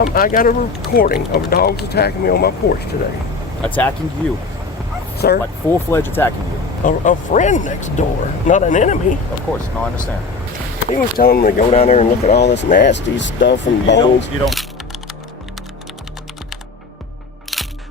I got a recording of dogs attacking me on my porch today. Attacking you? Sir? Like full-fledged attacking you? A friend next door, not an enemy. Of course, no, I understand. He was telling me to go down there and look at all this nasty stuff and bones. You don't.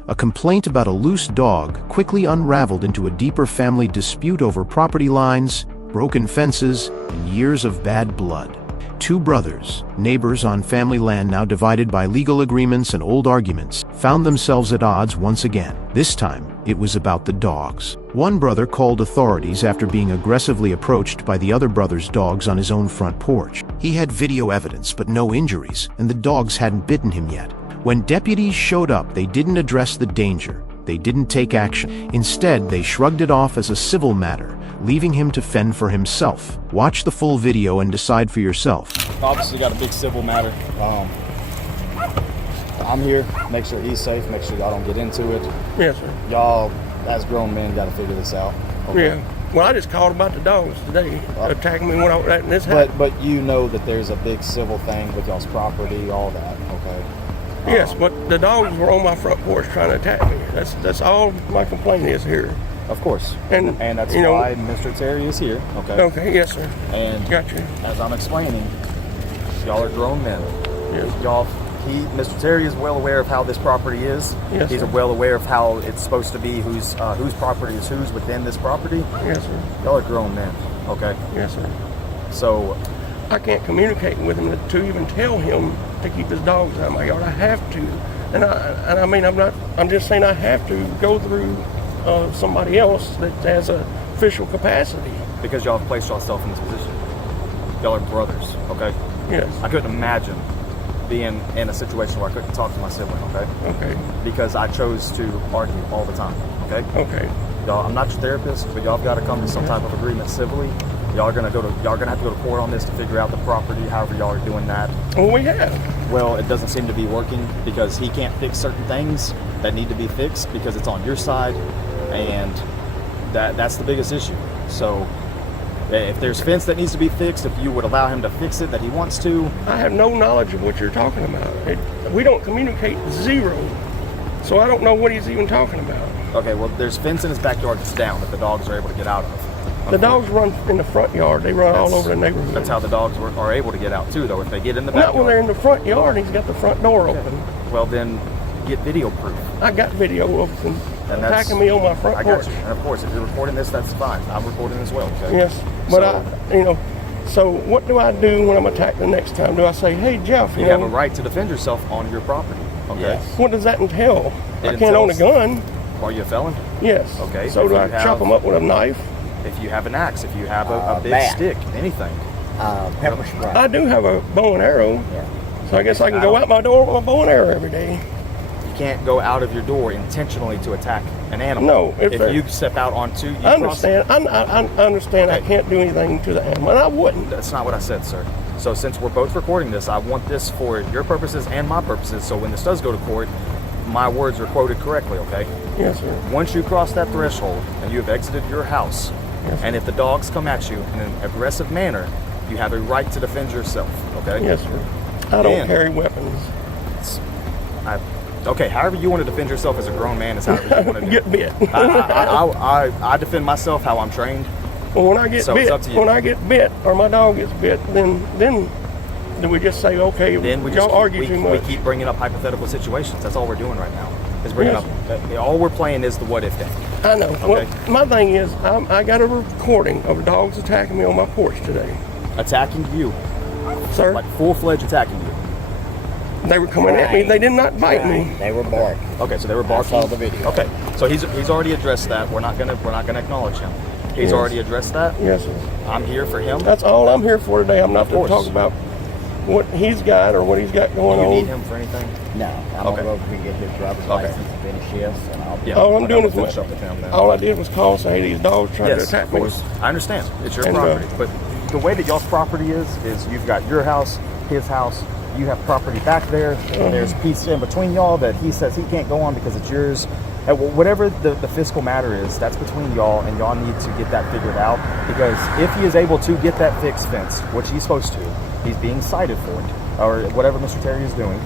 A complaint about a loose dog quickly unraveled into a deeper family dispute over property lines, broken fences, and years of bad blood. Two brothers, neighbors on family land now divided by legal agreements and old arguments, found themselves at odds once again. This time, it was about the dogs. One brother called authorities after being aggressively approached by the other brother's dogs on his own front porch. He had video evidence but no injuries, and the dogs hadn't bitten him yet. When deputies showed up, they didn't address the danger. They didn't take action. Instead, they shrugged it off as a civil matter, leaving him to fend for himself. Watch the full video and decide for yourself. Obviously got a big civil matter. I'm here, make sure he's safe, make sure y'all don't get into it. Yes, sir. Y'all, as grown men, got to figure this out. Okay? Yeah. Well, I just called about the dogs today, attacking me when I was at this house. But you know that there's a big civil thing with y'all's property, all that, okay? Yes, but the dogs were on my front porch trying to attack me. That's all my complaint is here. Of course. And that's why Mr. Terry is here, okay? Okay, yes, sir. And gotcha. As I'm explaining, y'all are grown men. Yes. Mr. Terry is well aware of how this property is. Yes, He's sir. well aware of how it's supposed to be, whose property is whose within this property. Yes, sir. Y'all are grown men, okay? Yes, sir. So I can't communicate with him to even tell him to keep his dogs out of my yard. I have to, and I mean I'm just saying I have to go through somebody else that has a official capacity. because y'all have placed yourself in this position. Y'all are brothers, okay? Yes. I couldn't imagine being in a situation where I couldn't talk to my sibling, okay? Okay. Because I chose to argue all the time, okay? Okay. Y'all, I'm not your therapist, but y'all have got to come to some type of agreement civilly. Y'all are gonna have to go to court on this to figure out the property. However, y'all are doing that. Well, we have. Well, it doesn't seem to be working because he can't fix certain things that need to be fixed because it's on your side, and that's the biggest issue. So, if there's fence that needs to be fixed, if you would allow him to fix it that he wants to. I have no knowledge of what you're talking about. We don't communicate, zero. So I don't know what he's even talking about. Okay, well, there's fence in his backyard that's down that the dogs are able to get out of. The dogs run in the front yard. They run all over the neighborhood. That's how the dogs are able to get out too, though. If they get in the Not backyard. when they're in the front yard. He's got the front door open. Well, then get video proof. I got video of them attacking me on my front I porch. got you. And of course, if you're recording this, that's fine. I'm recording as well. Okay? Yes, but so what do I do when I'm attacked the next time? Do I say, hey, Jeff, you have a right to defend yourself on your property. Okay. Yes. What does that entail? It I can't own a gun. Are you a felon? Yes. Okay. So do I chop them up with a knife? If you have an axe, if you have a big bat. stick, anything. Pepper spray. I do have a bow and arrow. Yeah. So I guess I can go out my door with my bow and arrow every day. You can't go out of your door intentionally to attack an animal. No. If you step out onto... I understand. I understand. Okay. I can't do anything to the animal, and I wouldn't. That's not what I said, sir. So since we're both recording this, I want this for your purposes and my purposes, so when this does go to court, my words are quoted correctly, okay? Yes, sir. Once you cross that threshold and you have exited your house, Yes, and if the dogs come at you in an aggressive manner, you have a right to defend yourself, okay? Yes, sir. I don't And- carry weapons. Okay, however you want to defend yourself as a grown man is however you want to do Get bit. I defend myself how I'm trained. Well, when I get So it's bit, up to you. when I get bit or my dog gets bit, then do we just say, okay, Then we y'all argue too we much? keep bringing up hypothetical situations. That's all we're doing right now. Is bringing Yes. up. All we're playing is the what if game. I know. Okay. Well, my thing is, I got a recording of dogs attacking me on my porch today. Attacking you, Sir, like full-fledged attacking you. they were coming at me. They did not bite me. They were barking. Okay, so they were barking. I saw the video. Okay, so he's already addressed that. We're not gonna acknowledge him. He's Yes. already addressed that. Yes, sir. I'm here for him. That's all I'm here for today. I'm not Of to course. talk about what he's got or what he's got Do going you on. need him for anything? No, I'm Okay. gonna go get his driver's Okay. license and finish shifts, and I'll be. Yeah. All I'm I doing gotta is finish up with him now. all I did was call and say, hey, these dogs trying to Yes, attack of me. course. I understand. It's your And, property. But the way that y'all's property is you've got your house, his house, you have property back there, and there's peace in between y'all that he says he can't go on because it's yours. And whatever the fiscal matter is, that's between y'all, and y'all need to get that figured out, because if he is able to get that fixed fence, which he's supposed to, he's being cited for it, or whatever Mr. Terry is doing,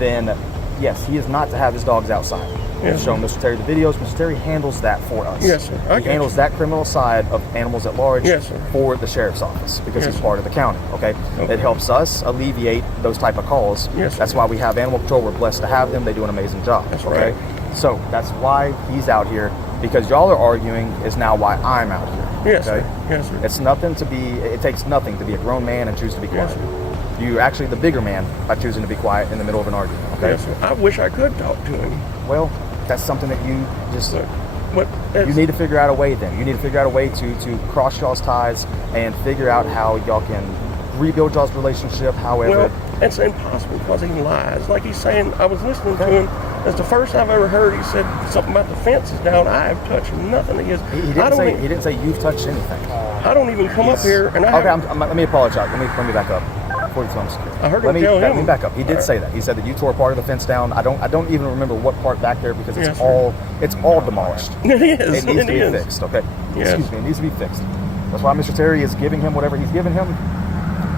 then yes, he is not to have his dogs outside. Yes, We've shown Mr. Terry the videos. Mr. Terry handles that for us. Yes, sir. I He get handles you. that criminal side of animals at large Yes, sir. for the sheriff's office because Yes, he's sir. part of the county. Okay? Okay. It helps us alleviate those type of calls. Yes, sir. That's why we have animal control. We're blessed to have them. They do an amazing job. That's okay? right. So that's why he's out here, because y'all are arguing is now why I'm out here. Yes, okay? sir. Yes, sir. It's nothing to be. It takes nothing to be a grown man and choose to be quiet. Yes, sir. You actually the bigger man by choosing to be quiet in the middle of an argument. Okay. Yes, sir. I wish I could talk to him. Well, that's something that you just. But You need to figure out a way then. You need to figure out a way to cross y'all's ties and figure out how y'all can rebuild y'all's relationship. However, well, it's impossible because he lies. Like he's saying, I was listening to him. It's the first I've ever heard he said something about the fence is down. I have touched nothing. He goes, he I don't didn't say you've touched anything. I don't even come up here and I Okay, haven't- let me apologize. Let me back up. Before you tell me, I heard let him me, tell let him. me back up. He did All say that. He said that you tore part of the fence down. I don't even remember what part back there because Yes, it's all demolished. It is. It needs to be is. fixed. Okay. Yes. Excuse me. It needs to be fixed. That's why Mr. Terry is giving him whatever he's giving him.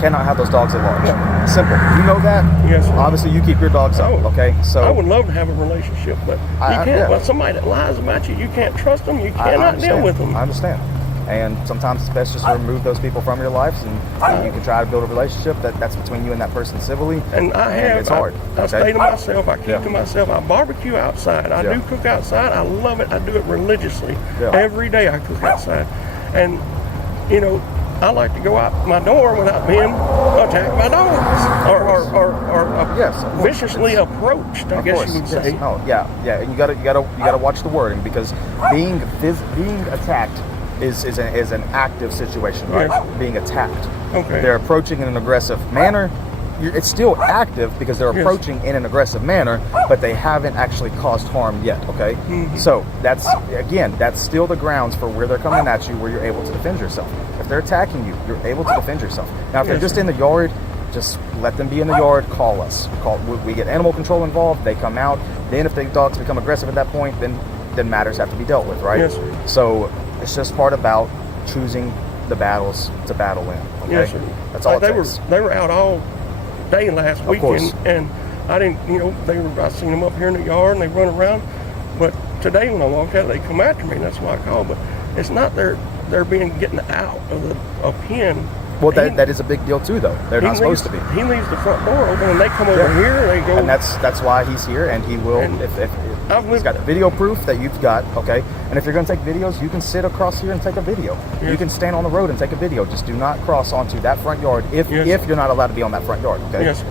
Cannot have those dogs at large. No. Simple. You know that. Yes, sir. Obviously, you keep your dogs out. Oh, Okay. So I would love to have a relationship, but you can't. yeah. Well, somebody that lies about you, you can't trust them. You I cannot deal understand. with them. I understand. And sometimes it's best just to remove those people from your lives, and you can try to build a relationship that's between you and that person civilly. And I have. It's hard. I stay to myself. I keep Yeah. to myself. I barbecue outside. I Yeah. do cook outside. I love it. I do it religiously. Yeah. Every day I cook outside. And, you know, I like to go out my door without being attacked by dogs or Yes, of course. viciously approached, I Of guess course, you would yes. say. No, yeah, and you gotta watch the wording because being attacked is an active situation, right? Yes. Being attacked. Okay. They're approaching in an aggressive manner. It's still active because they're Yes. approaching in an aggressive manner, but they haven't actually caused harm yet. Okay. Mm-hmm. So that's still the grounds for where they're coming at you, where you're able to defend yourself. If they're attacking you, you're able to defend yourself. Now, if they're Yes, just sir. in the yard, just let them be in the yard. Call us. We get animal control involved. They come out. Then, if the dogs become aggressive at that point, then matters have to be dealt with, right? Yes, sir. So it's just part about choosing the battles to battle in. Okay? Yes, sir. That's all Like it takes. they were out all day last Of course. weekend, and I didn't, I seen them up here in the yard and they run around. But today when I walked out, they come after me, and that's why I called. But it's not they're getting out of a pen. Well, that is a big deal too, though. They're not supposed to be. He leaves the front door open, and they come over Yeah. here. They go. And that's why he's here, and he will. And If I've he's lived- got video proof that you've got, okay. And if you're going to take videos, you can sit across here and take a video. Yes. You can stand on the road and take a video. Just do not cross onto that front yard if Yes. you're not allowed to be on that front yard. Okay. Yes.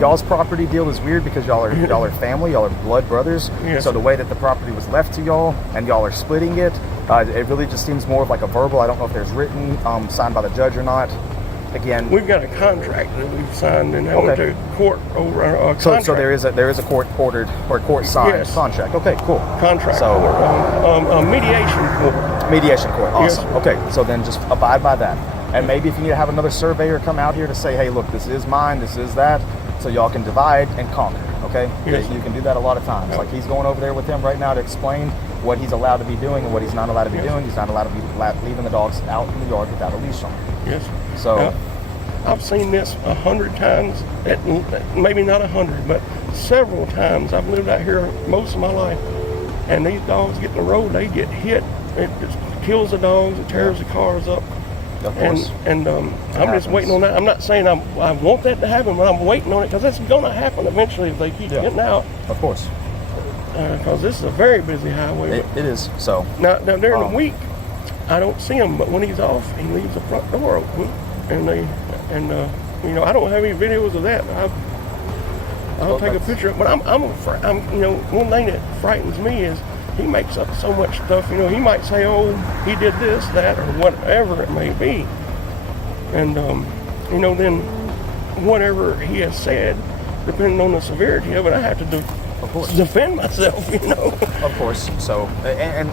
Y'all's property deal is weird because y'all are family, y'all are blood brothers. Yes. So the way that the property was left to y'all and y'all are splitting it, it really just seems more of like a verbal. I don't know if there's written, signed by the judge or not. Again, We've got a contract that we've signed, and I went Okay. to court over a contract. so there is a court ordered or court signed Yes. contract. Okay, cool. Contract So court, mediation court. mediation court. Awesome. Yes. Okay, so then just abide by that. And maybe if you need to have another surveyor come out here to say, hey, look, this is mine, this is that, so y'all can divide and conquer. Okay, Yes. You can do that a lot of times. Yeah. Like he's going over there with him right now to explain what he's allowed to be doing and what he's not allowed to be Yes. doing. He's not allowed to be leaving the dogs out in the yard without a leash on. Yes. So. Yeah. I've seen this 100 times, maybe not 100, but several times. I've lived out here most of my life, and these dogs get in the road, they get hit. It just kills the dogs, it tears the cars up. Of course. And I'm just happens. waiting on that. I'm not saying I want that to happen, but I'm waiting on it because it's going to happen eventually if they keep Yeah. getting out. Of course. Because this is a very busy highway. It is. So. Now during Um, the week, I don't see him, but when he's off, he leaves the front door open, and I don't have any videos of that. I'll take a that's- picture, but I'm afraid. One thing that frightens me is he makes up so much stuff. He might say, "Oh, he did this, that, or whatever it may be," and then whatever he has said, depending on the severity of it, I have to Of course. defend myself. Of course. So, and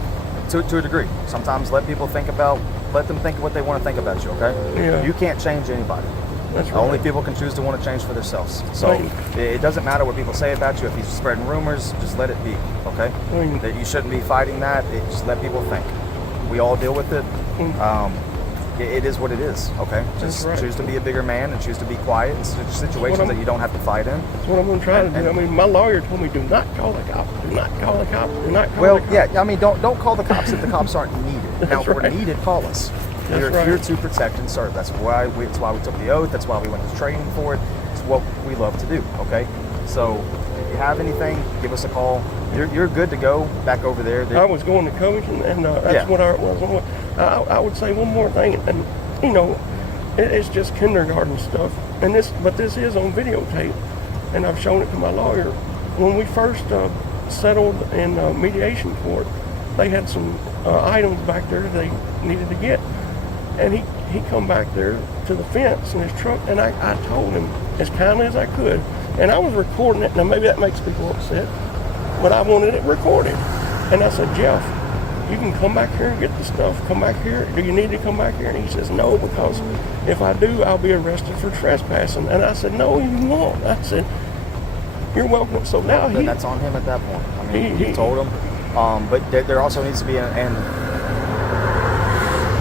to a degree, sometimes let them think what they want to think about you. Okay. Yeah. You can't change anybody. That's right. Only people can choose to want to change for themselves. So Right. it doesn't matter what people say about you. If he's spreading rumors, just let it be. Okay. Right. That you shouldn't be fighting that. Just let people think. We all deal with it. it is what it is. Okay, just right. choose to be a bigger man and choose to be quiet in situations that you don't have to fight in. That's what I'm going to try to do. I mean, my lawyer told me, do not call the cops. Do not call the cops. Do not call the cops. Yeah. I mean, don't call the cops if the cops aren't needed. Now, if we're needed, call us. We're right. here to protect and serve. That's why we took the oath. That's why we went to training for it. It's what we love to do. Okay, so if you have anything, give us a call. You're good to go back over there. I was going to Covington, and that's what I was. I would say one more thing, and you know, it's just kindergarten stuff, but this is on videotape, and I've shown it to my lawyer. When we first settled in mediation court, they had some items back there that they needed to get, and he come back there to the fence in his truck, and I told him as kindly as I could, and I was recording it. Now maybe that makes people upset, but I wanted it recorded. And I said, Jeff, you can come back here and get the stuff. Come back here. Do you need to come back here? And he says, no, because if I do, I'll be arrested for trespassing. And I said, no, you won't. I said, you're welcome. So now that's on him at that point. I mean, he told him. But there also needs to be and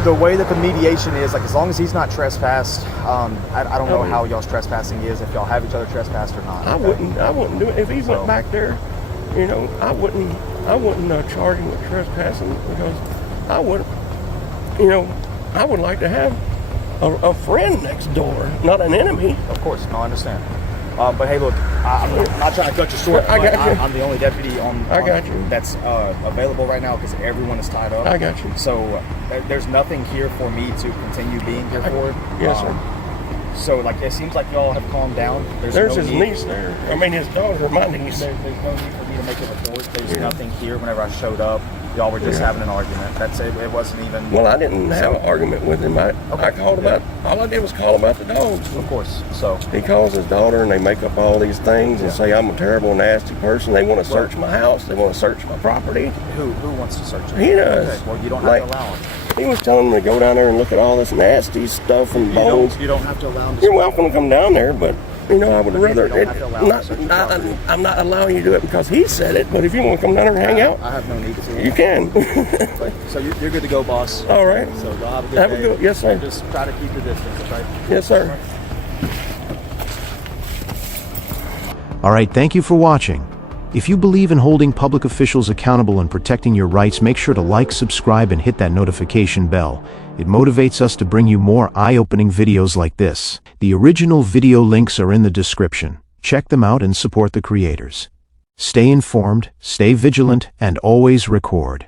the way that the mediation is, like, as long as he's not trespassed, I don't know how y'all's trespassing is, if y'all have each other trespassed or not. Okay? I wouldn't do it if he went back there. You know, I wouldn't charge him with trespassing, because I would like to have a friend next door, not an enemy. Of course, no, I understand. But hey, look, I'm not trying to cut you short. I got you. I'm the only deputy I got you. That's available right now because everyone is tied up. I got you. So there's nothing here for me to continue being here for. Yes, sir. So, like, it seems like y'all have calmed down. There's no his niece there. I mean, his daughter, my niece. There's no need for me to make a report. There's nothing here. Whenever I showed up, y'all were just having an argument. That's it. It wasn't even. Well, I didn't have an argument with him. I called about. All I did was call about the dogs. Of course. So he calls his daughter, and they make up all these things and say I'm a terrible, nasty person. They want to search my house. They want to search my property. Who wants to search it? He does. Okay. Well, you don't have to allow him. He was telling me to go down there and look at all this nasty stuff and bones. You don't have to allow him to. You're welcome to come down there, but you know, I would rather. I'm not allowing you to do it because he said it. But if you want to come down there and hang out, I have no need to. You can. So you're good to go, boss. All right. So y'all have a good day. Yes, sir. And just try to keep your distance, okay? Yes, sir. All right, thank you for watching. If you believe in holding public officials accountable and protecting your rights, make sure to like, subscribe, and hit that notification bell. It motivates us to bring you more eye-opening videos like this. The original video links are in the description. Check them out and support the creators. Stay informed, stay vigilant, and always record.